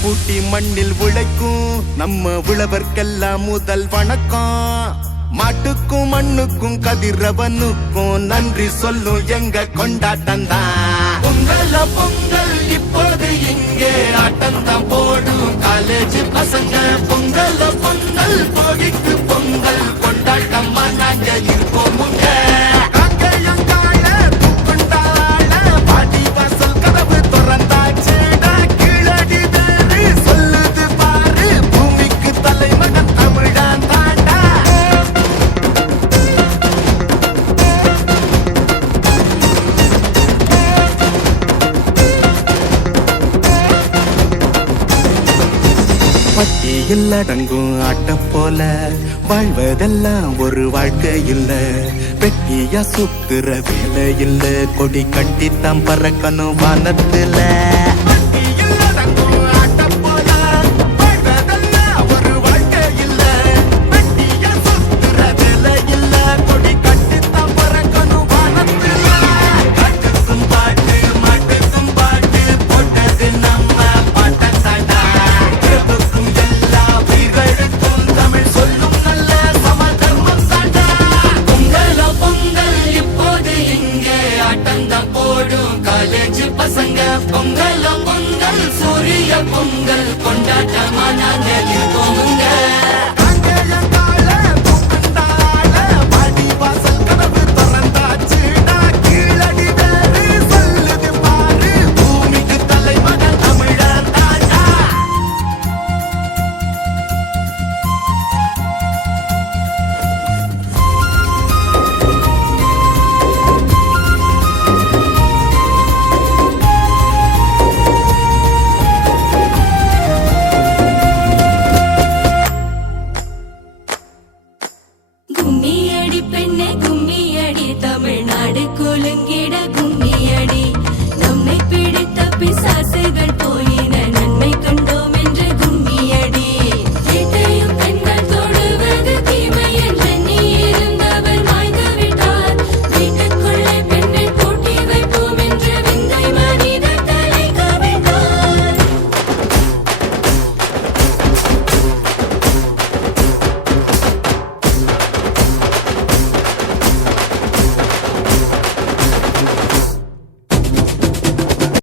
பூட்டி மண்ணில் உழைக்கும் நம்ம உழவர்க்கெல்லாம் முதல் வணக்கம். மாட்டுக்கும் மண்ணுக்கும் கதிரவனுக்கும் நன்றி சொல்லும் எங்க கொண்டாட்டம் தான். பொங்கல பொங்கல் இப்போது இங்கே ஆட்டம் தான் போடும் காலேஜ் பசங்க. பொங்கல் பொங்கல் போகிக்கு பொங்கல் கொண்டாட்டமா நாங்க இருப்போம். பட்டியில் அடங்கும் ஆட்ட போல. வாழ்வதெல்லாம் ஒரு வாழ்க்கை இல்ல. பெட்டியா சுத்துற வேலை இல்ல. கொடி கட்டித்தான் பறக்கணும் வானத்துல. போடும் காலேஜ் பசங்க பொங்கல பொங்கல் சூரிய பொங்கல் கொண்டாட்டமான